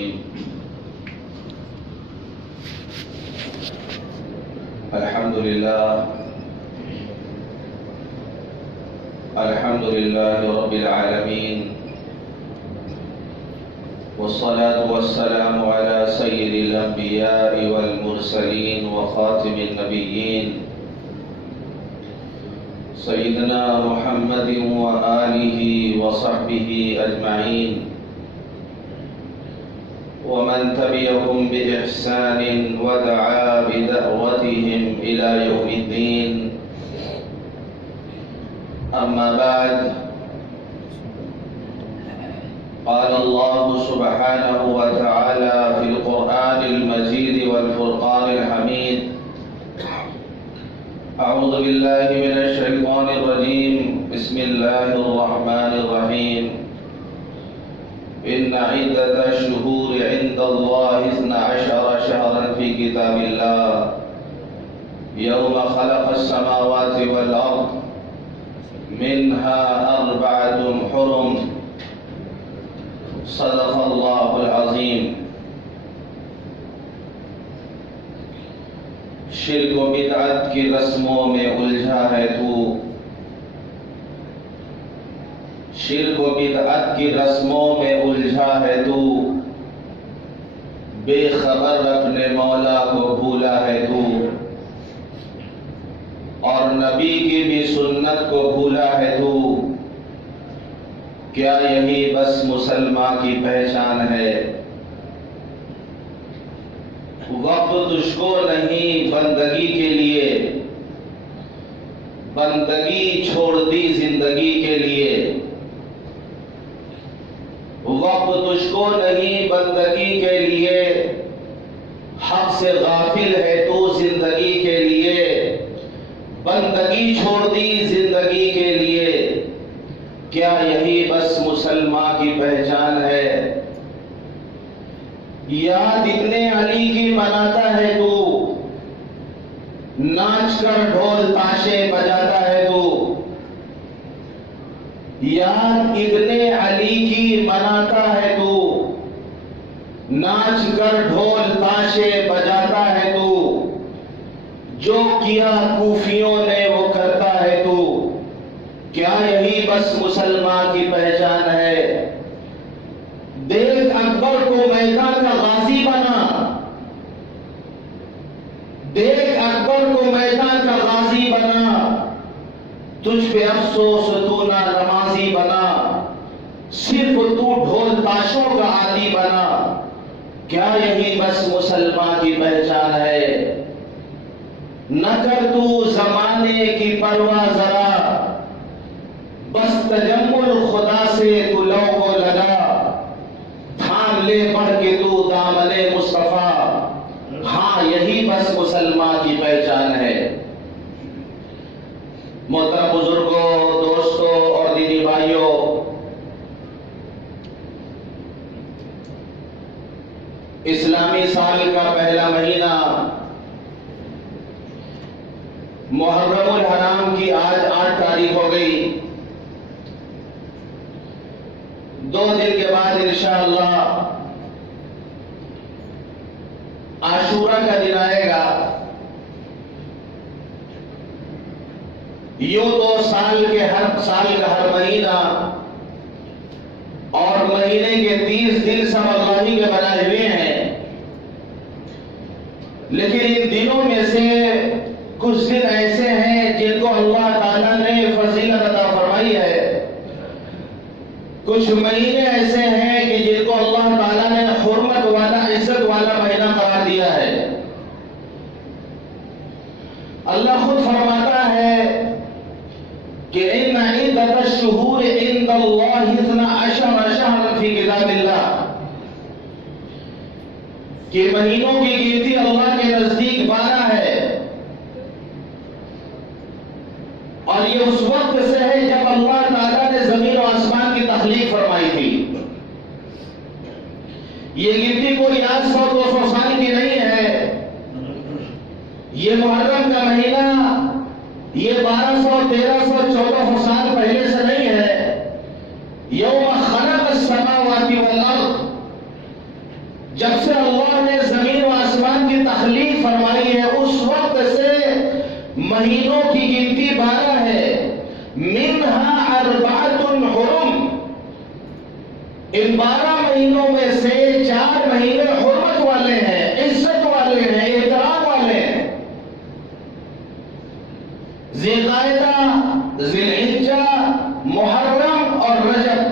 الرجيم الحمد لله رب العالمين والصلاة والسلام على سيد الأنبياء والمرسلين وخاتم النبيين سيدنا محمد وآله وصحبه أجمعين ومن تبعهم بإحسان ودعا بدعوتهم إلى يوم الدين. أما بعد، قال الله سبحانه وتعالى في القرآن المجيد والفرقان الحميد: أعوذ بالله من الشيطان الرجيم، بسم الله الرحمن الرحيم. إن عدة الشهور عند الله 12 شهرا في كتاب الله يوم خلق السماوات والأرض منها 4 حرم. صدق اللہ العظیم. شرک و بدعت کی رسموں میں الجھا ہے تو، شرک و بدعت کی رسموں میں الجھا ہے تو، بے خبر اپنے مولا کو بھولا ہے تو، اور نبی کی بھی سنت کو بھولا ہے تو. کیا یہی بس مسلمان کی پہچان ہے؟ وقت تجھ کو نہیں بندگی کے لیے، بندگی چھوڑ دی زندگی کے لیے. وقت تجھ کو نہیں بندگی کے لیے، حق سے غافل ہے تو زندگی کے لیے. بندگی چھوڑ دی زندگی کے لیے. کیا یہی بس مسلمان کی پہچان ہے؟ یاد ابن علی کی مناتا ہے تو، ناچ کر ڈھول تاشے بجاتا ہے تو. یاد ابن علی کی مناتا ہے تو، ناچ کر ڈھول تاشے بجاتا ہے تو. جو کیا کوفیوں نے وہ کرتا ہے تو. کیا یہی بس مسلمان کی پہچان ہے؟ دیکھ اکبر کو میدان کا غازی بنا، دیکھ اکبر کو میدان کا غازی بنا. تجھ پہ افسوس تو نہ نمازی بنا، صرف تو ڈھول تاشوں کا عادی بنا. کیا یہی بس مسلمان کی پہچان ہے؟ نہ کر تو زمانے کی پرواہ ذرا، بس تجمل خدا سے تو لو کو لگا. تھام لے بڑھ کے تو دامن مصطفیٰ. ہاں یہی بس مسلمان کی پہچان ہے. محترم بزرگوں، دوستوں اور دینی بھائیوں، اسلامی سال کا پہلا مہینہ محرم الحرام کی آج 8 تاریخ ہو گئی. 2 دن کے بعد انشاءاللہ عاشورہ کا دن آئے گا. یوں تو سال کا ہر مہینہ اور مہینے کے 30 دن سب اللہ ہی کے بنائے ہوئے ہیں، لیکن ان دنوں میں سے کچھ دن ایسے ہیں جن کو اللہ تعالیٰ نے فضیلت عطا فرمائی ہے. کچھ مہینے ایسے ہیں کہ جن کو اللہ تعالیٰ نے حرمت والا، عزت والا مہینہ قرار دیا ہے. اللہ خود فرماتا ہے کہ ان عدت الشہور عند اللہ 12 شہرا فی کتاب اللہ، کہ مہینوں کی گنتی اللہ کے نزدیک 12 ہے. اور یہ اس وقت سے ہے جب اللہ تعالیٰ نے زمین و آسمان کی تخلیق فرمائی تھی. یہ گنتی کوئی 100-200 سال کی نہیں ہے. یہ محرم کا مہینہ یہ 1200-1300-1400 سال پہلے سے نہیں ہے. یوم خلق السماوات والارض، ان 12 مہینوں میں سے 4 مہینے حرمت والے ہیں، عزت والے ہیں، احترام والے ہیں: ذی القعدہ، ذی الحجہ، محرم اور رجب۔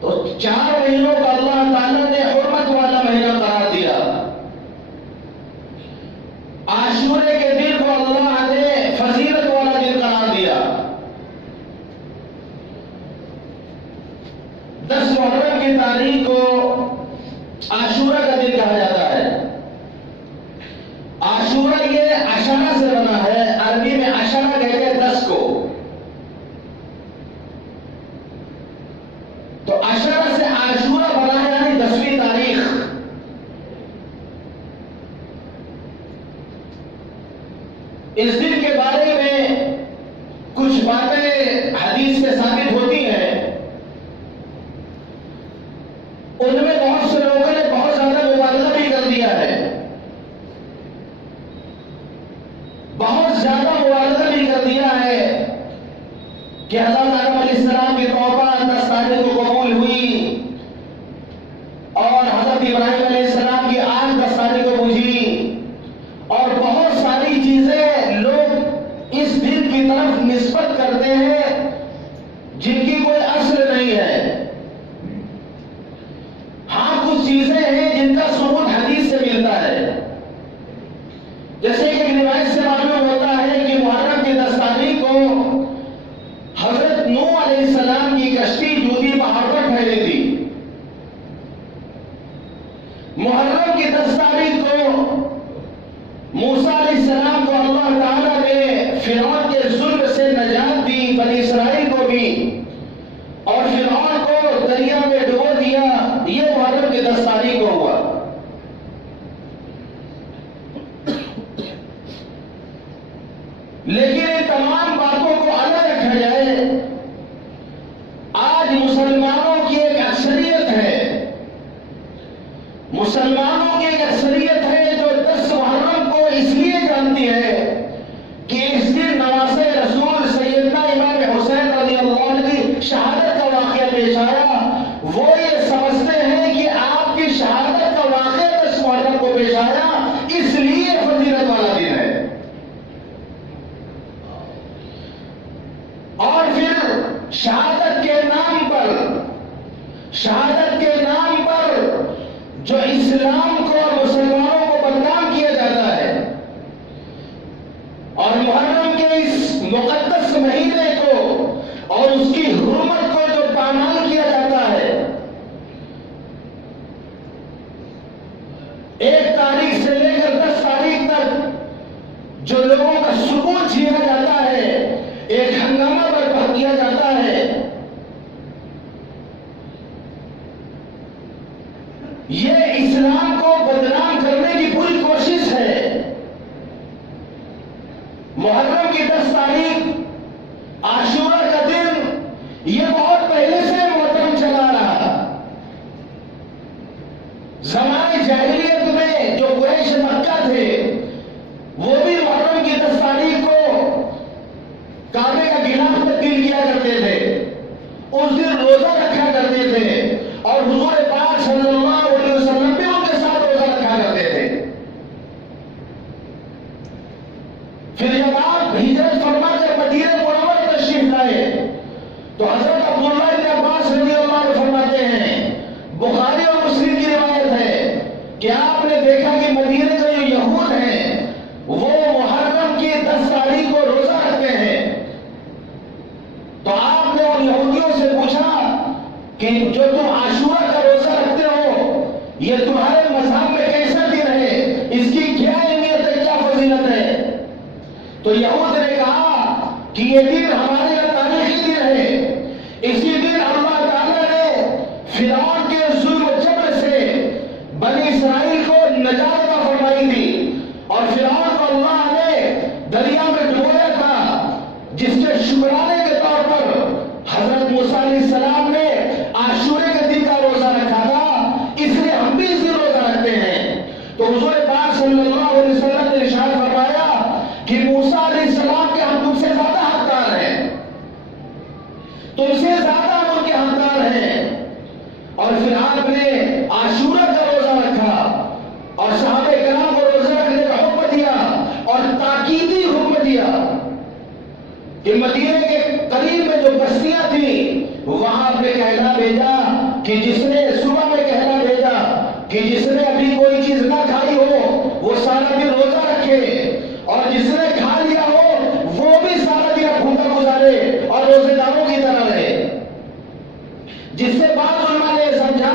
تو 4 مہینوں کا اللہ تعالیٰ نے حرمت والا مہینہ قرار دیا۔ عاشورے کے دن کو اللہ نے فضیلت والا دن قرار دیا۔ 10 محرم کی تاریخ کو عاشورہ کا دن کہا جاتا ہے۔ عاشورہ یہ عشرہ سے بنا ہے، عربی میں عشرہ کہتے ہیں 10 کو۔ تو عشرہ سے عاشورہ بنا ہے، یعنی 10ویں تاریخ۔ اس دن کے بارے میں کچھ باتیں حدیث سے ثابت ہوتی ہیں، ان میں بہت سے لوگوں نے بہت زیادہ مبالغہ بھی کر دیا ہے، بہت زیادہ مبالغہ بھی کر دیا ہے کہ حضرت آدم علیہ السلام کی توبہ 10 تاریخ کو قبول ہوئی اور حضرت ابراہیم علیہ السلام کی آگ 10 تاریخ کو بجھی، اور بہت ساری چیزیں لوگ اس دن کی طرف نسبت کرتے ہیں جن کی کوئی اصل نہیں ہے۔ ہاں کچھ چیزیں ہیں جن کا ثبوت حدیث سے ملتا ہے، جیسے کہ ایک روایت سے معلوم ہوتا ہے کہ محرم کی 10 تاریخ کو حضرت نوح علیہ السلام کی کشتی جودی پہاڑ پر ٹھہری تھی۔ محرم کی 10 تاریخ کو موسیٰ علیہ السلام کو اللہ تعالیٰ نے فرعون کے ظلم سے نجات دی، بنی اسرائیل کو بھی، اور فرعون کو دریا میں ڈبو دیا۔ یہ محرم کی 10 تاریخ کو ہوا۔ لیکن ان تمام باتوں کو الگ رکھا جائے، آج مسلمانوں کی ایک اکثریت ہے، مسلمانوں کی ایک اکثریت ہے جو 10 محرم کو اس لیے جانتی ہے کہ اس دن نواز رسول سیدنا امام حسین رضی اللہ عنہ کی شہادت کا واقعہ پیش آیا۔ وہ یہ سمجھتے ہیں کہ آپ کی شہادت کا واقعہ 10 محرم کو پیش آیا، اس لیے فضیلت والا دن ہے۔ اور پھر شہادت کے نام پر جو اسلام کو اور مسلمانوں کو بدنام کیا جاتا ہے، اور محرم کے اس مقدس مہینے کو اور اس کی حرمت کو جو پامال کیا جاتا ہے، 1 تاریخ سے لے کر 10 تاریخ تک جو لوگوں کا سکون چھینا جاتا ہے، ایک ہنگامہ برپا کیا جاتا ہے، یہ اسلام کو بدنام کرنے کی پوری کوشش ہے۔ محرم کی 10 تاریخ عاشورہ کا دن یہ بہت پہلے سے محترم چلا رہا۔ زمانے جاہلیت میں جو قریش مکہ تھے وہ بھی محرم کی 10 تاریخ کو کعبے کا غلاف تبدیل کیا کرتے تھے، اس دن روزہ رکھا کرتے تھے، اور حضور پاک صلی اللہ علیہ وسلم بھی ان کے ساتھ روزہ رکھا کرتے تھے۔ پھر جب آپ ہجرت فرما کر مدینہ منورہ تشریف لائے تو حضرت عبداللہ بن عباس رضی اللہ عنہ فرماتے ہیں، بخاری اور مسلم کی روایت ہے کہ آپ نے دیکھا کہ مدینہ کے جو یہود ہیں وہ محرم کی 10 تاریخ کو روزہ رکھتے ہیں۔ تو آپ نے ان یہودیوں سے پوچھا کہ جو تم عاشورہ کا روزہ رکھتے ہو یہ تمہارے مذہب میں کیسا دن ہے، اس کی کیا اہمیت ہے، کیا فضیلت ہے؟ تو یہود نے کہا کہ یہ دن ہمارے لیے تاریخی دن ہے، اسی دن اللہ تعالیٰ نے فرعون کے ظلم و جبر سے بنی اسرائیل کو نجات عطا فرمائی تھی، اور فرعون کو اللہ نے دریا میں ڈبویا تھا، جس کے شکرانے کے طور پر حضرت موسیٰ علیہ السلام نے عاشورے کے دن کا روزہ رکھا تھا، اس لیے ہم بھی اس دن روزہ رکھتے ہیں۔ تو حضور پاک صلی اللہ علیہ وسلم نے ارشاد فرمایا کہ موسیٰ علیہ السلام کے ہم تم سے زیادہ حقدار کہ مدینے کے قریب میں جو بستیاں تھیں وہاں پہ کہنا بھیجا کہ جس نے صبح میں کہنا بھیجا کہ جس نے ابھی کوئی چیز نہ کھائی ہو وہ سارا دن روزہ رکھے، اور جس نے کھا لیا ہو وہ بھی سارا دن بھوکا گزارے اور روزے داروں کی طرح رہے۔ جس سے بعض علماء نے سمجھا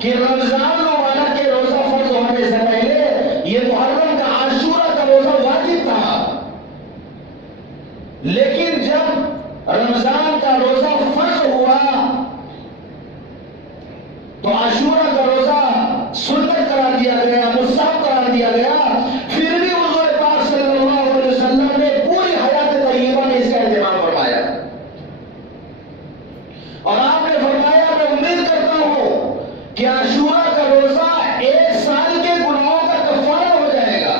کہ رمضان مبارک کے روزہ فرض ہونے سے پہلے یہ محرم کا عاشورہ کا روزہ واجب تھا، لیکن جب رمضان کا روزہ فرض ہوا تو عاشورہ کا روزہ سنت قرار دیا گیا، مستحب قرار دیا گیا۔ پھر بھی حضور پاک صلی اللہ علیہ وسلم نے پوری حیات طیبہ میں اس کا اہتمام فرمایا، اور آپ نے فرمایا میں امید کرتا ہوں کہ عاشورہ کا روزہ 1 سال کے گناہوں کا کفارہ ہو جائے گا۔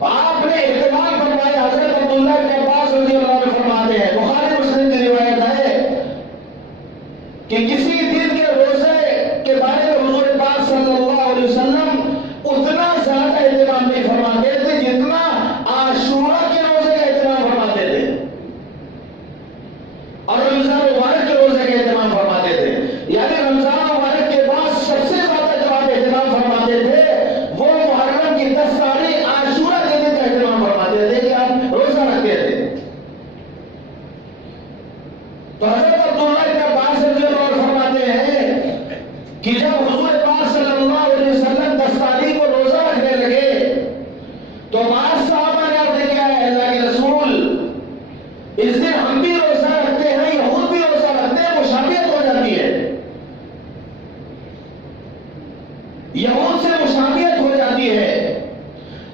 آپ نے اہتمام فرمایا۔ حضرت عبداللہ بن عباس رضی اللہ عنہ فرماتے ہیں، بخاری مسلم کی روایت ہے کہ کسی دن کے روزے کے بارے میں حضور پاک صلی اللہ علیہ وسلم اتنا زیادہ اہتمام نہیں فرماتے تھے جتنا عاشورہ کے روزے کا اہتمام فرماتے تھے، اور رمضان مبارک کے روزے کا اہتمام فرماتے تھے۔ یعنی رمضان مبارک کے بعد سب سے زیادہ جو آپ اہتمام فرماتے تھے وہ محرم کی 10 تاریخ عاشورہ کے دن کا اہتمام فرماتے تھے کہ آپ روزہ رکھتے تھے۔ تو حضرت عبداللہ بن عباس رضی اللہ عنہ فرماتے ہیں کہ جب حضور پاک صلی اللہ علیہ وسلم 10 تاریخ کو روزہ رکھنے لگے تو بعض صحابہ نے عرض کیا ہے اللہ کے رسول اس دن ہم بھی روزہ رکھتے ہیں، یہود بھی روزہ رکھتے ہیں، مشابہت ہو جاتی ہے، یہود سے مشابہت ہو جاتی ہے۔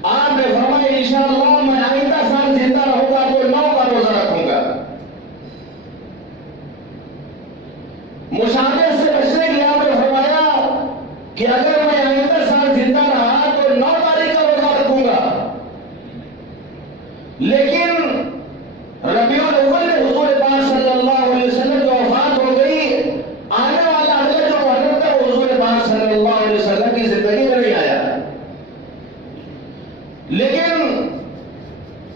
آپ نے فرمایا انشاءاللہ میں آئندہ سال زندہ رہوں گا تو 9 کا روزہ رکھوں گا۔ مشابہت سے بچنے کے لیے آپ نے فرمایا کہ اگر میں آئندہ سال زندہ رہا تو 9 تاریخ کا روزہ رکھوں گا، لیکن ربیع الاول میں حضور پاک صلی اللہ علیہ وسلم جو وفات ہو گئی، آنے والا اگلا جو محرم تھا وہ حضور پاک صلی اللہ علیہ وسلم کی زندگی میں نہیں آیا۔ لیکن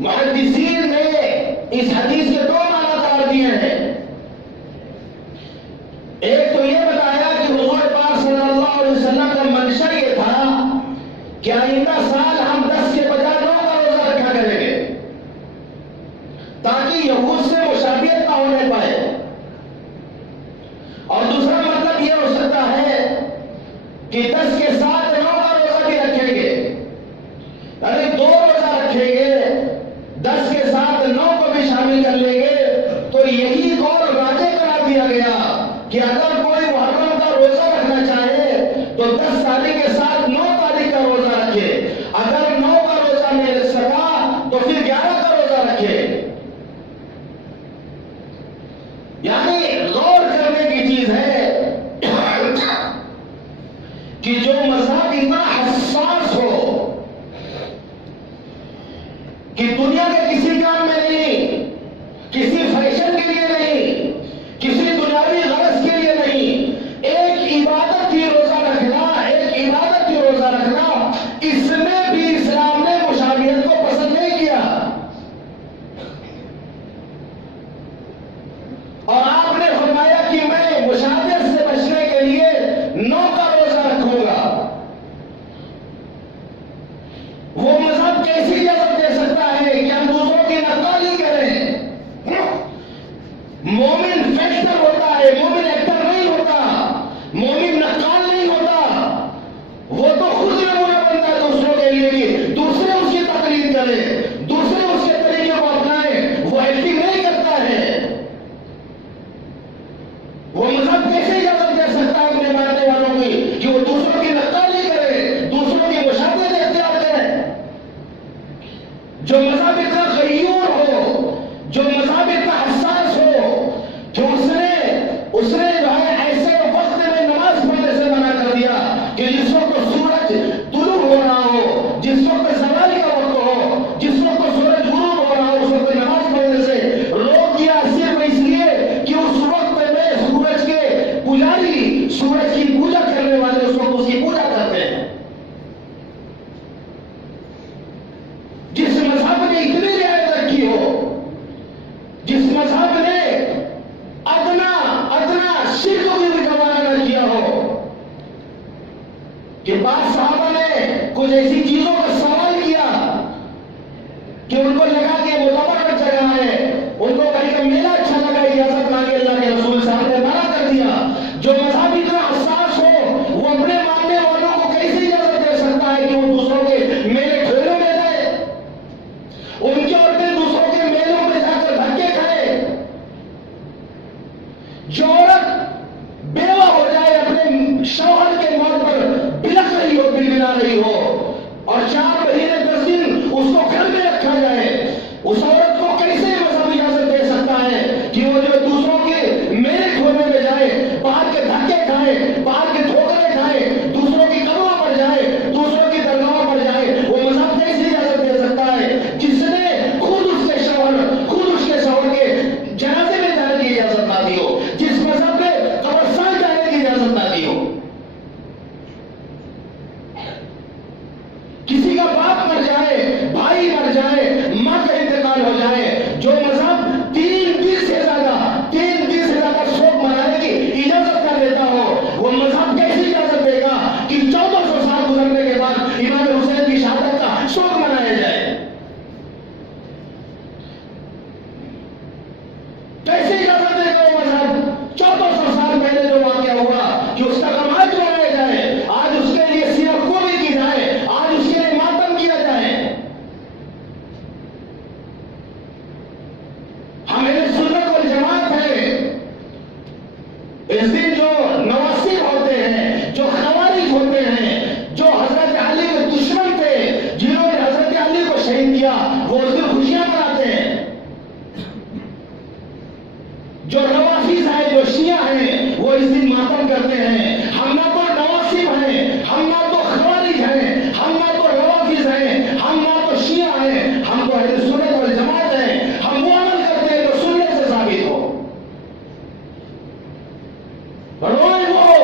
محدثین نے اس حدیث کے 2 معنی قرار دیے ہیں۔ ایک تو یہ بتایا کہ حضور پاک صلی اللہ علیہ وسلم کا منشا یہ تھا کہ آئندہ سال ہم 10 کے بجائے 9 کا روزہ رکھا کریں گے تاکہ یہود سے مشابہت نہ ہونے پائے، اور دوسرا مطلب یہ ہو سکتا ہے کہ 10 کے ساتھ 9 کا روزہ بھی رکھیں گے، یعنی 2 روزہ رکھیں گے، 10 کے ساتھ 9 کو بھی شامل کر لیں گے۔ تو یہی قول راجح قرار دیا گیا کہ اگر کوئی محرم کا روزہ رکھنا چاہے تو 10 تاریخ کے ساتھ 9 تاریخ کا روزہ رکھے، اگر 9 کا روزہ نہیں رکھ سکا تو پھر 11 کا روزہ رکھے۔ یعنی غور کرنے کی چیز ہے کہ جو مذہب اتنا حساس ہو کہ دنیا کے کسی کام میں نہیں، کسی فیشن کے لیے نہیں، کسی دنیاوی غرض کے لیے نہیں، ایک عبادت ہی روزہ رکھنا، ایک عبادت ہی روزہ رکھنا، اس میں بھی اسلام نے مشابہت کو پسند نہیں کیا۔ اور آپ نے فرمایا کہ میں مشابہت سے بچنے کے لیے 9 کا روزہ رکھوں گا۔ وہ مذہب کیسی اجازت دے سکتا ہے کہ ہم دوسروں کی نقالی کریں؟ مومن فیکٹر ہوتا ہے، مومن ایکٹر نہیں ہوتا، مومن نقال نہیں ہوتا۔ وہ تو خود نمونہ بنتا ہے دوسروں کے لیے بھی، دوسرے اس کی تقلید کریں، دوسرے اس کے طریقے کو اپنائیں، وہ ایکٹنگ نہیں کرتا ہے۔ وہ مذہب کیسے اجازت دے سکتا ہے اپنے ماننے والوں کی کہ وہ دوسروں کی نقالی کرے، دوسروں کی مشابہت اختیار کرے؟ جو مذہب اتنا غیور ہو، جو مذہب اتنا حساس ہو کہ اس نے کچھ ایسی چیزوں کا سوال کیا کہ ان کو لگا کہ متبرک جگہ ہے، ان کو کہیں کا میلہ اچھا لگا، اجازت مانگی، اللہ کے رسول صاحب نے منع کر دیا۔ جو مذہب اتنا حساس ہو وہ اپنے ماننے والوں کو کیسے اجازت دے سکتا ہے کہ وہ دوسروں کے میلے ٹھیلوں میں جائے، ان کی عورتیں دوسروں کے میلوں میں جا کر دھکے کھائے؟ جو عورت بیوہ ہو جائے، اپنے شوہر کے موت پر بلک رہی ہو، بلبلا رہی ہو، اور 4 مہینے 10 دن اس کو گھر میں رکھا جائے، اس عورت کو کیسے مذہب اجازت دے سکتا ہے کہ وہ جو دوسروں کے میلے ٹھونے میں جائے، باہر کے دھکے کھائے، باہر کے ٹھوکرے کھائے، دوسروں کی قبروں پر جائے، دوسروں کی درگاہوں پر جائے؟ وہ مذہب کیسے اجازت دے سکتا ہے جس نے خود اس کے شوہر کے جنازے میں جانے کی اجازت نہ دی ہو، جس مذہب نے قبرستان جانے کی اجازت نہ دی ہو؟ کسی کا باپ مر جائے، بھائی مر جائے، ماں کا انتقال ہو جائے، جو مذہب 3 دن سے زیادہ شوق منانے کی اجازت نہ دیتا ہو، وہ مذہب کیسے اجازت دے گا کہ 1400 سال گزرنے کے بعد امام حسین کی شہادت کا شوق منایا جائے؟ کیسے اجازت دے گا وہ مذہب؟ 1400 سال پہلے جو واقعہ ہوا کہ اس کا نماز منایا جائے، آج اس کے لیے سیرت کوبی کی جائے، آج اس کے لیے ماتم کیا جائے۔ ہم اہل سنت والجماعت ہیں۔ اس دن جو نواسب ہوتے ہیں، جو خوارج ہوتے ہیں، جو حضرت علی کے دشمن تھے، جنہوں نے حضرت علی کو شہید کیا، وہ اس دن خوشیاں مناتے ہیں۔ جو نواسب ہیں، جو شیعہ ہیں، وہ اس دن ماتم کرتے ہیں۔ ہم نہ تو نواسب ہیں، ہم نہ تو خوارج ہیں، ہم نہ تو روافظ ہیں، ہم نہ تو شیعہ ہیں، ہم تو اہل سنت والجماعت ہیں۔ ہم وہ عمل کرتے ہیں جو سنت سے ثابت ہو۔ روئے وہ،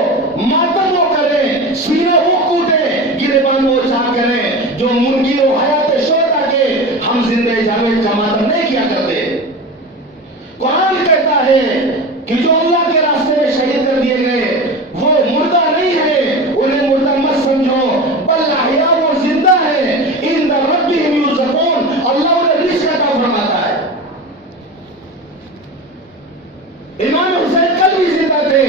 ماتم وہ کریں، سینہ وہ کوٹیں، گریبان وہ چاک کریں، جو منکر و حیات شہدا کے ہم زندہ جاوید کا ماتم نہیں کیا کرتے۔ قرآن کہتا ہے کہ جو اللہ کے راستے میں شہید کر دیے گئے وہ مردہ نہیں ہے، انہیں مردہ مت سمجھو، بل احیاء، وہ زندہ ہے، عند ربہم یرزقون، اللہ انہیں رزق عطا فرماتا ہے۔ امام حسین کل بھی زندہ تھے،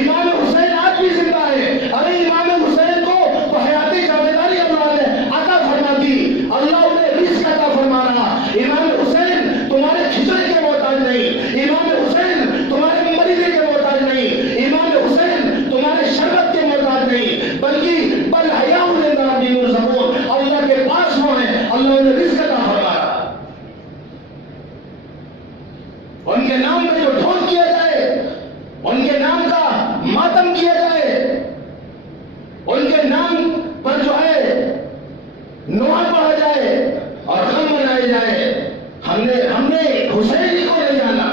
امام حسین آج بھی زندہ ہے۔ ارے امام حسین کو تو حیاتی جاویداری اللہ نے عطا فرما دی، اللہ انہیں رزق عطا فرما رہا۔ امام حسین تمہارے کھچڑی کے محتاج نہیں، امام حسین تمہارے مریضے کے محتاج نہیں، امام حسین تمہارے شربت کے محتاج نہیں، بلکہ بل حیاء عند ربہم یرزقون، اللہ کے پاس وہ ہیں، اللہ انہیں رزق عطا فرما رہا۔ ان کے نام پہ جو ڈھول کیا جائے، ان کے نام کا ماتم کیا جائے، ان کے نام پر جو ہے نوحہ پڑھا جائے اور غم منائے جائے، ہم نے حسینی کو نہیں جانا،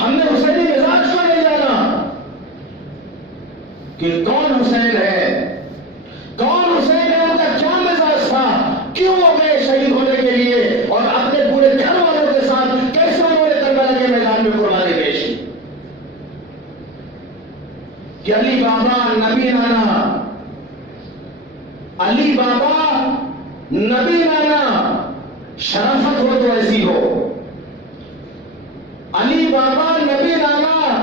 ہم نے حسینی مزاج کو نہیں جانا کہ کون حسین ہے، کون حسین ہے، ان کا کیا مزاج تھا، کیوں وہ گئے شہید ہونے کے لیے، اور اپنے پورے گھر والوں کے ساتھ کیسے انہوں نے کربلا کے میدان میں قربانی پیش کی؟ کہ علی بابا نبی نانا، علی بابا نبی نانا، شرافت ہو تو ایسی ہو، علی بابا نبی نانا،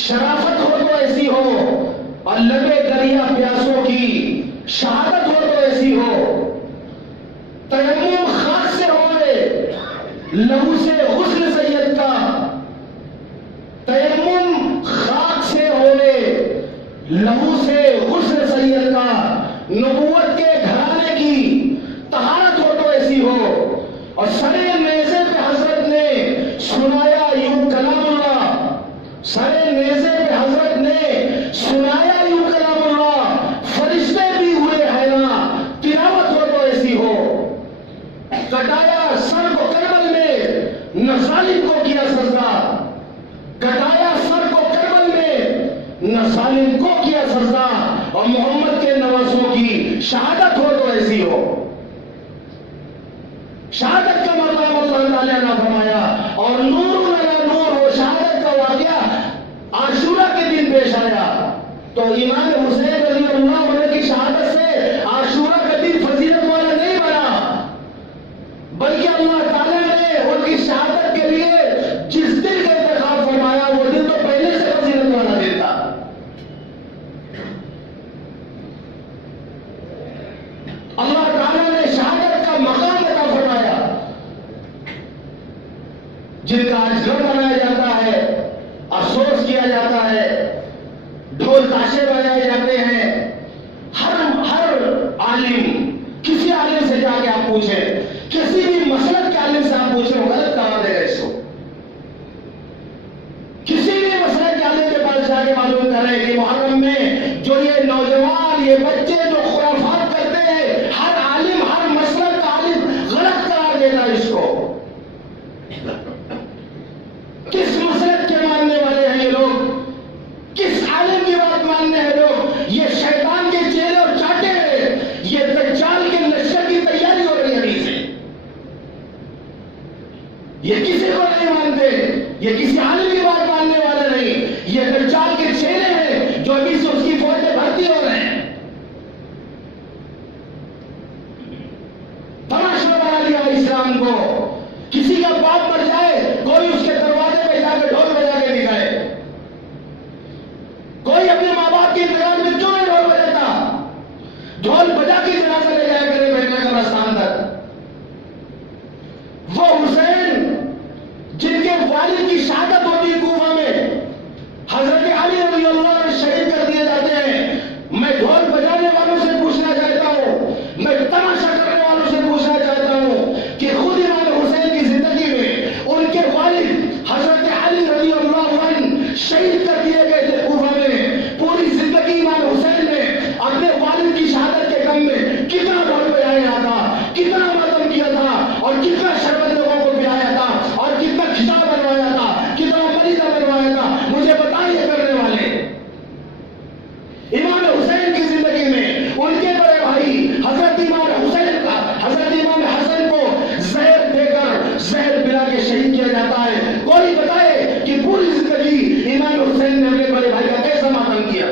شرافت ہو تو ایسی ہو، اور لبے دریا پیاسوں کی شہادت ہو تو ایسی ہو، تیمم خاک سے ہوئے، لہو سے غسل سید کا، تیمم خاک سے ہوئے، لہو سے غسل سید کا، نبوت کے گھرانے کی طہارت ہو تو ایسی ہو، اور سرے نیزے پہ حضرت نے سنایا یوں کلام اللہ، سرے نیزے پہ حضرت نے سنایا یوں کلام اللہ، فرشتے بھی ہوئے حیران، تلاوت ہو تو ایسی ہو، کٹایا سر کو کربل میں، نہ ظالم کو کیا سجدہ، کٹایا سر کو کربل میں، نہ ظالم کو کیا سجدہ، اور محمد کے نواسوں کی شہادت ہو تو ایسی ہو۔ شہادت کا مقام اللہ تعالیٰ نے فرمایا، اور نور علی نور، وہ شہادت کا واقعہ عاشورہ کے دن پیش آیا، تو امام حسین رضی اللہ عنہ کی شہادت سے جن کا آج گھر بنایا جاتا ہے، افسوس کیا جاتا ہے، ڈھول تاشے بجائے جاتے ہیں. ہر عالم، کسی عالم سے جا کے آپ پوچھیں، کسی بھی مسلک کے عالم سے آپ پوچھیں، وہ غلط قرار دے گا اس کو. کسی بھی مسئلہ کے عالم کے پاس جا کے معلوم کریں کہ محرم میں جو یہ نوجوان، یہ بچے جو خرافات کرتے ہیں، ہر عالم، ہر مسلک کا عالم غلط قرار دیتا ہے اس کو. کس مسلک کے ماننے والے ہیں یہ لوگ؟ کس عالم کی بات ماننے ہیں لوگ؟ یہ شیطان کے چیلے اور چاٹے ہیں. یہ دجال کے لشکر کی تیاری ہو رہی ہے ابھی سے. یہ کسی کو نہیں مانتے، یہ کسی عالم کی بات ماننے والے نہیں. یہ دجال کے چیلے ہیں جو ابھی سے اس کی فوج میں بھرتی ہو رہے ہیں. تماشا بنا لیا اسلام کو. کسی کا باپ مر جائے، کوئی اس کے دروازے پہ جا کے ڈھول بجا کے دکھائے. کوئی اپنے ماں باپ کے انتقال میں کیوں نہیں ڈھول بجاتا؟ ڈھول بجا کے جنازہ لے جایا کرے بیٹھے قبرستان تک. وہ حسین جن کے والد کی شہادت ہوتی ہے کوفہ میں، حضرت علی رضی اللہ عنہ شہید کر دیے جاتے ہیں. میں ڈھول بجانے والوں سے پوچھنا چاہتا ہوں، میں تماشا کرنے والوں سے پوچھنا چاہتا ہوں کہ خود امام حسین کی زندگی میں ان کے والد حضرت علی رضی اللہ عنہ شہید کر دیے گئے تھے کوفہ میں. پوری زندگی امام حسین نے اپنے والد کی شہادت کے غم میں کتنا ڈھول بجایا تھا، کتنا ماتم کیا تھا، اور کتنا شربت لوگوں کو پلایا تھا، اور کتنا کھچڑا بنوایا تھا، کتنا مریضہ بنوایا تھا. مجھے بتائیے کرنے والے. امام حسین کی زندگی میں ان کے بڑے بھائی حضرت امام حسین کا، حضرت امام حسن کو زہر دے کر، زہر پلا کے شہید کیا جاتا ہے. کوئی بتائے کہ پوری زندگی امام حسین نے اپنے بڑے بھائی کا کیسا ماتم کیا؟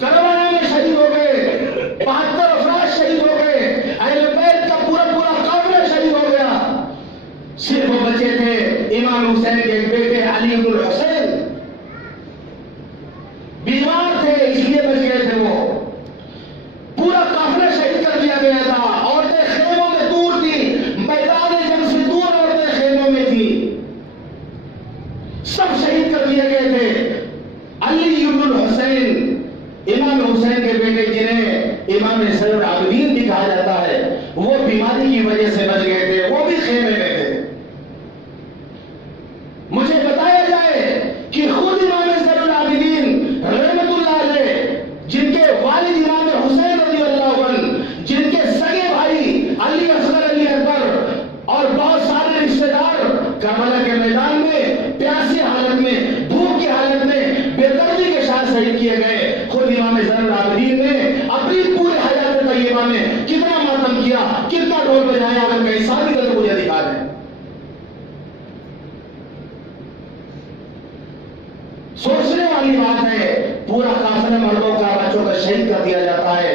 کربلا میں شہید ہو گئے، 72 افراد شہید ہو گئے، اہل بیت کا پورا قافلہ شہید ہو گیا. صرف وہ بچے تھے امام حسین کے ایک بیٹے علی بن الحسین، بیمار تھے اس لیے بچ گئے تھے. وہ پورا قافلہ شہید کر دیا گیا تھا. عورتیں خیموں میں دور تھی، میدان جنگ سے دور عورتیں خیموں میں تھی. سب شہید کر دیے گئے تھے. علی بن الحسین امام حسین کے بیٹے جنہیں امام زین العابدین بھی کہا جاتا ہے، وہ بیماری کی وجہ سے بچ گئے تھے، وہ بھی خیمے میں تھے. مجھے بتایا جائے کہ خود امام زین العابدین رحمت اللہ علیہ، جن کے والد امام حسین رضی اللہ عنہ، جن کے سگے بھائی علی اصغر، علی اکبر اور بہت سارے رشتے دار کربلا کے میدان میں پیاسی حالت میں، بھوک کی حالت میں بے دردی کے ساتھ شہید کیے گئے. خود امام زین العابدین نے اپنی پورے حیات طیبہ میں کتنا ماتم کیا، کتنا ڈھول بجایا، اگر کہیں ثابت کر مجھے دکھا دیں. سوچنے والی بات ہے. پورا قافلہ مردوں کا، بچوں کا شہید کر دیا جاتا ہے.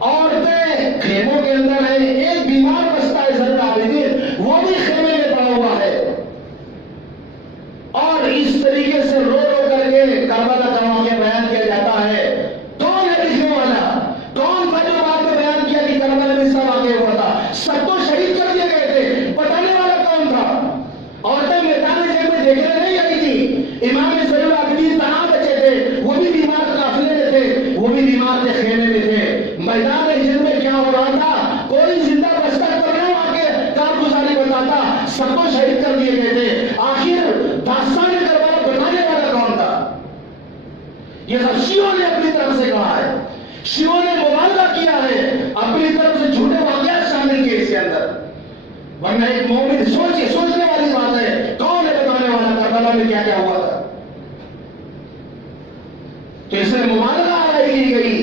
عورتیں خیموں کے اندر ہیں. ایک بیمار بچتا ہے زین العابدین، وہ بھی خیمے میں پڑا ہوا ہے. اور اس طریقے سے رو رو کر کے کربلا کا واقعہ بیان کیا جاتا ہے. کون ہے لکھنے والا؟ کون تھا جو بعد میں بیان کیا کہ کربلا میں اس کا واقعہ ہوا تھا؟ سب تو شہید کر دیے گئے تھے. بتانے والا کون تھا؟ عورتیں میدان جنگ میں دیکھنے نہیں گئی تھی. امام زین العابدین تنہا بچے تھے، وہ بھی بیمار قافلے میں تھے، وہ بھی بیمار تھے، خیمے میں تھے. میدان جنگ میں کیا ہو رہا تھا کوئی زندہ بچ کر تو نہ آ کے کارگزاری بتاتا. سب کو شہید کر دیے گئے تھے. آخر داستان کربلا بتانے والا کون تھا؟ یہ سب شیعوں نے اپنی طرف سے کہا ہے. شیعوں نے مبالغہ کیا ہے، اپنی طرف سے جھوٹے واقعات شامل کیے اس کے اندر. ورنہ ایک مومن سوچنے والی بات ہے، کون ہے بتانے والا کربلا میں کیا کیا ہوا تھا؟ تو اس میں مبالغہ آرائی کی گئی،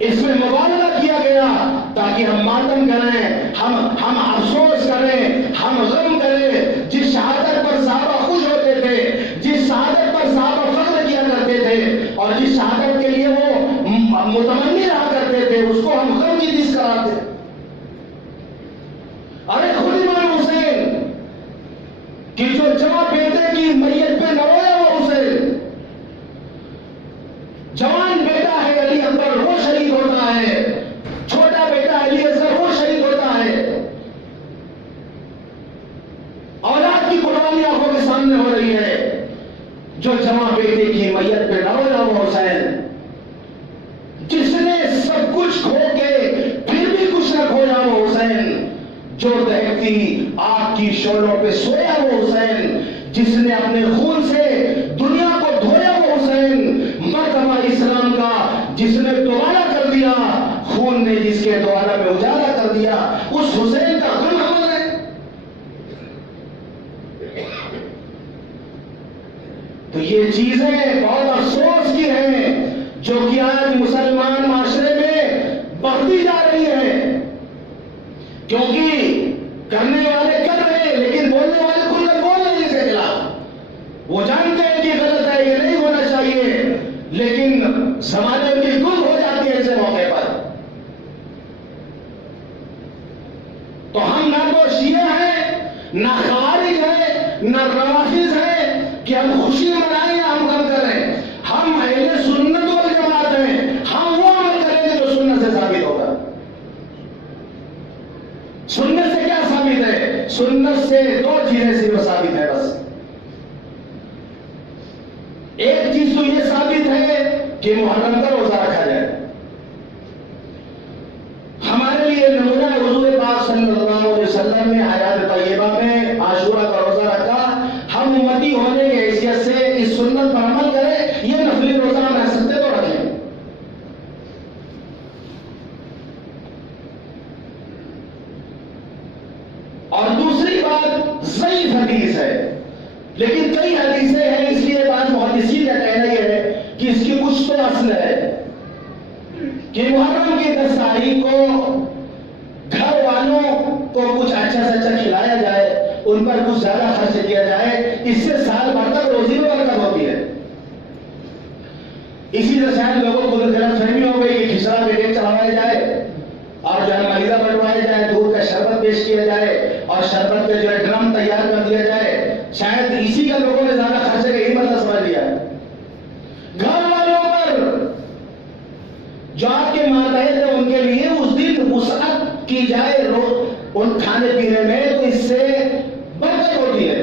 اس میں مبالغہ کیا گیا تاکہ ہم ماتم کریں، ہم افسوس کریں، ہم غم کریں. جس شہادت پر صحابہ خوش ہوتے تھے، جس شہادت پر صحابہ فخر کیا کرتے تھے، اور جس شہادت کے لیے وہ متمنی رہا کرتے تھے، اس کو ہم غم کی چیز کراتے. ارے خود امام حسین کہ جو جوان بیٹے کی میت پہ نہ رویا، وہ حسین جوان بیٹا ہے علی اکبر، وہ شہید ہوتا ہے. چھوٹا بیٹا علی اصغر، وہ شہید ہوتا ہے. کچھ کھو کے پھر بھی کچھ نہ کھویا وہ حسین، جو دہتی آگ کی شعلوں پہ سویا وہ حسین، جس نے اپنے خون سے دنیا کو دھویا وہ حسین، مرتبہ اسلام کا جس نے دوبارہ کر دیا، خون نے جس کے دوبارہ میں اجالا کر دیا، اس حسین کا غم عمل ہے۔ تو یہ چیزیں بہت افسوس کی ہیں جو کہ آج مسلمان معاشرے میں بڑھتی جا رہی ہے، کیونکہ کرنے والے کر رہے ہیں لیکن بولنے والے کھل کر بول رہے ہیں اس کے خلاف۔ وہ جانتے ہیں کہ غلط ہے، یہ نہیں ہونا چاہیے، لیکن زمانے میں گم ہو جاتی ہے ایسے موقع پر۔ تو ہم نہ تو شیعہ ہیں، نہ خوارج ہیں، نہ روافض ہیں کہ ہم خوشی منائیں یا ہم غم کریں۔ ہم اہل سنت والجماعت ہیں، ہم وہ عمل کریں گے جو سنت سے ثابت ہوگا۔ سنت سے کیا ثابت ہے؟ سنت سے دو چیزیں صرف ثابت ہے بس۔ ایک چیز تو یہ ثابت ہے کہ محرم کا روزہ رکھا جائے۔ ہمارے لیے نمونہ حضور پاک صلی اللہ علیہ وسلم نے حیات طیبہ میں عاشورہ کا روزہ رکھا۔ ہم امتی ہونے کی حیثیت سے اس سنت پر عمل کریں، یہ نفلی روزہ ہم رکھ سکتے تو رکھیں۔ اور دوسری بات ضعیف حدیث ہے، لیکن کئی حدیثیں ہیں، اس لیے بعض محدثین کا کہنا یہ ہے کہ اس کی کچھ تو اصل ہے کہ محرم کی 10 تاریخ کو گھر والوں کو کچھ اچھا سے اچھا کھلایا جائے، ان پر کچھ زیادہ خرچ کیا جائے، اس سے سال بھر تک روزی میں برکت ہوتی ہے۔ اسی طرح شاید لوگوں کو غلط فہمی ہو گئی کہ کھچڑا بیٹے چڑھایا جائے اور جو ہے ملیدہ بٹوایا جائے، دودھ کا شربت پیش کیا جائے اور شربت کے جو ہے ڈرم تیار کر دیا جائے، شاید اسی کا لوگوں نے زیادہ خرچے کا یہی مطلب سمجھ لیا ہے۔ گھر والوں پر جو آپ کے ماتحت ہیں ان کے لیے اس دن وسعت کی جائے ان کھانے پینے میں، تو اس سے برکت ہوتی ہے۔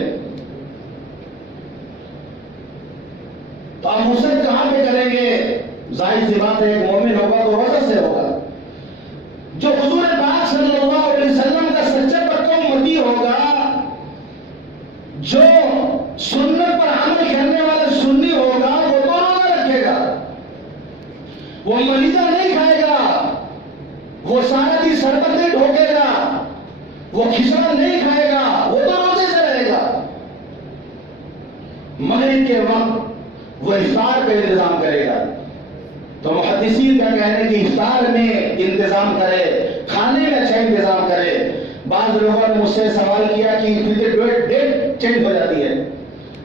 تو آپ وسعت کہاں پہ کریں گے؟ ظاہر سی بات ہے ایک مومن ہوگا تو روزہ سے ہوگا۔ جو حضور پاک صلی اللہ علیہ وسلم کا سچا پکا امتی ہوگا، جو سنت پر عمل کرنے والا سنی ہوگا، وہ تو روزہ رکھے گا، وہ ملیدہ نہیں کھائے گا، وہ سارا دن شربت نہیں ڈھوکے گا، وہ کھچڑا نہیں کھائے گا، وہ تو روزے سے رہے گا۔ مغرب کے وقت وہ افطار کا انتظام کرے گا۔ تو محدثین کا کہنا ہے کہ افطار میں انتظام کرے، کھانے میں اچھا انتظام کرے۔ بعض لوگوں نے مجھ سے سوال کیا کہ ڈیٹ چینج ہو جاتی ہے،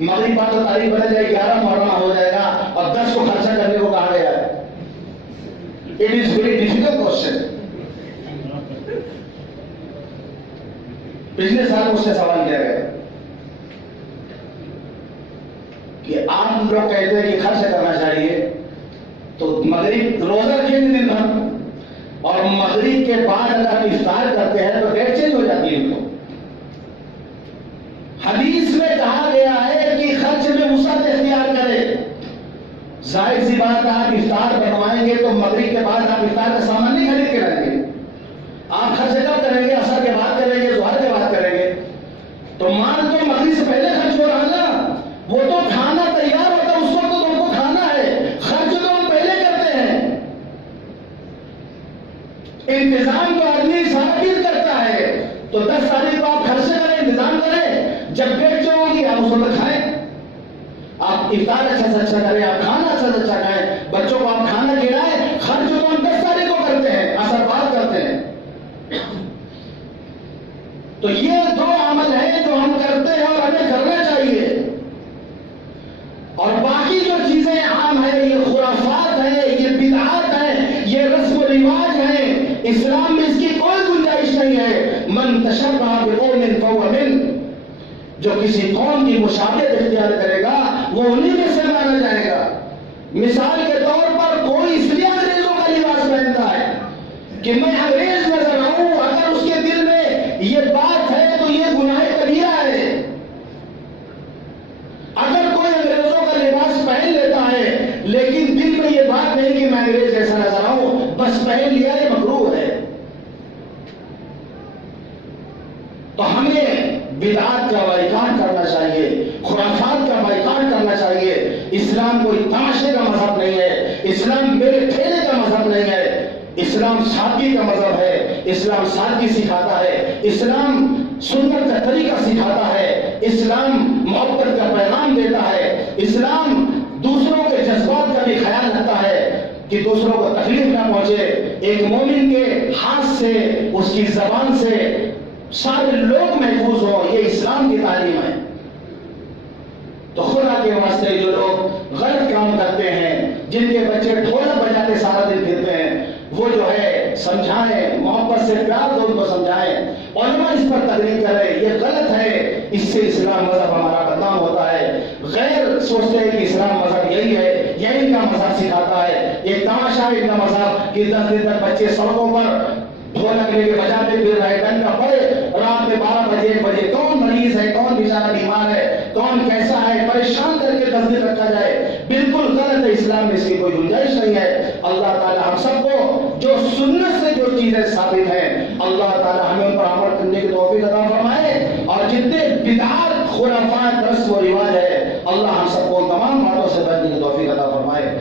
مغرب بعد تو تاریخ بدل جائے، 11 محرم ہو جائے گا اور 10 کو خرچہ کرنے کو کہا گیا ہے۔ It is very difficult question. پچھلے سال مجھ سے سوال کیا گیا کہ آپ لوگ کہتے ہیں کہ خرچ کرنا چاہیے، تو مغرب روزہ رکھیں گے دن بھر اور مغرب کے بعد اگر ہم افطار کرتے ہیں تو ڈیٹ چینج ہو جاتی ہے ان کو۔ حدیث میں کہا گیا ہے کہ خرچ میں وسعت اختیار کرے۔ ظاہر سی بات ہے آپ افطار بنوائیں گے تو مغرب کے بعد آپ افطار کا سامان نہیں خرید کے لائیں گے، آپ خرچ کب کریں گے؟ عصر کے بعد کریں گے، ظہر کے بعد کریں گے۔ تو مال تو مغرب سے پہلے خرچ ہو رہا نا، وہ تو کھانا تیار ہوتا ہے، اس وقت تو تم کو کھانا ہے، خرچ تو ہم پہلے کرتے ہیں۔ انتظام تو آدمی سارا دن کرتا ہے، تو 10 تاریخ کو آپ خرچے کریں، انتظام کریں، جب ڈیٹ جو ہوگی آپ اس وقت کھائیں۔ آپ افطار اچھا سے اچھا کریں، آپ کھانا اچھا سے اچھا کھائیں، بچوں کو آپ کھانا کھلائیں۔ خرچ تو ہم 10 تاریخ کو کرتے ہیں، عصر بعد کرتے ہیں۔ تو یہ 2 عمل ہیں جو ہم کرتے ہیں اور ہمیں کرنا چاہیے، اور باقی جو چیزیں عام ہیں، یہ خرافات ہیں، یہ بدعات ہیں، یہ رسم و رواج ہیں، اسلام میں اس کی کوئی گنجائش نہیں ہے۔ من تشبہ بقوم فہو منہ، جو کسی قوم کی مشابہت اختیار کرے گا وہ انہی میں سے مانا جائے گا۔ مثال کے طور پر کوئی اس لیے انگریزوں کا لباس پہنتا ہے کہ میں انگریز نظر آؤں، اگر اس کے دل میں یہ بات ہے تو یہ گناہ کبیرہ ہے۔ اگر کوئی انگریزوں کا لباس پہن لیتا ہے لیکن دل میں یہ بات نہیں کہ میں انگریز جیسا نظر آؤں، بس پہن لیا بدعات کا بائیکاٹ کرنا چاہیے، خرافات کا بائیکاٹ کرنا چاہیے۔ اسلام کوئی تماشے کا مذہب نہیں ہے، اسلام میرے ٹھیلے کا مذہب نہیں ہے، اسلام سادگی کا مذہب ہے، اسلام سادگی سکھاتا ہے، اسلام سنت کا طریقہ سکھاتا ہے، اسلام محبت کا پیغام دیتا ہے، اسلام دوسروں کے جذبات کا بھی خیال رکھتا ہے کہ دوسروں کو تکلیف نہ پہنچے۔ ایک مومن کے ہاتھ سے، اس کی زبان سے سارے لوگ محفوظ ہوں، یہ اسلام کی تعلیم ہے۔ تو خدا کے واسطے جو لوگ غلط کام کرتے ہیں، جن کے بچے ڈھولک بجاتے سارا دن پھرتے ہیں، وہ جو ہے سمجھائیں، محبت سے پیار دو ان کو سمجھائیں، علماء اس پر تقریر کریں، یہ غلط ہے، اس سے اسلام مذہب ہمارا بدنام ہوتا ہے۔ غیر سوچتے ہیں کہ اسلام مذہب یہی ہے، یہی کا مذہب سکھاتا ہے، ایک تماشا ہے ان کا مذہب کہ 10 دن تک بچے سڑکوں پر ڈھولک لے کے بجاتے پھر رہے، ڈنڈا پڑے رات میں 12 بجے 1 بجے، کون مریض ہے، کون بیچارہ بیمار ہے، کون کیسا ہے، پریشان کر کے 10 دن رکھا جائے، بالکل غلط ہے۔ اسلام میں اس کی کوئی گنجائش نہیں ہے۔ اللہ تعالی ہم سب کو جو سنت سے جو چیزیں ثابت ہیں، اللہ تعالی ہمیں ان پر عمل کرنے کی توفیق عطا فرمائے، اور جتنے بدعات، خرافات، رسم و رواج ہے، اللہ ہم سب کو تمام باتوں سے بچنے کی توفیق عطا فرمائے۔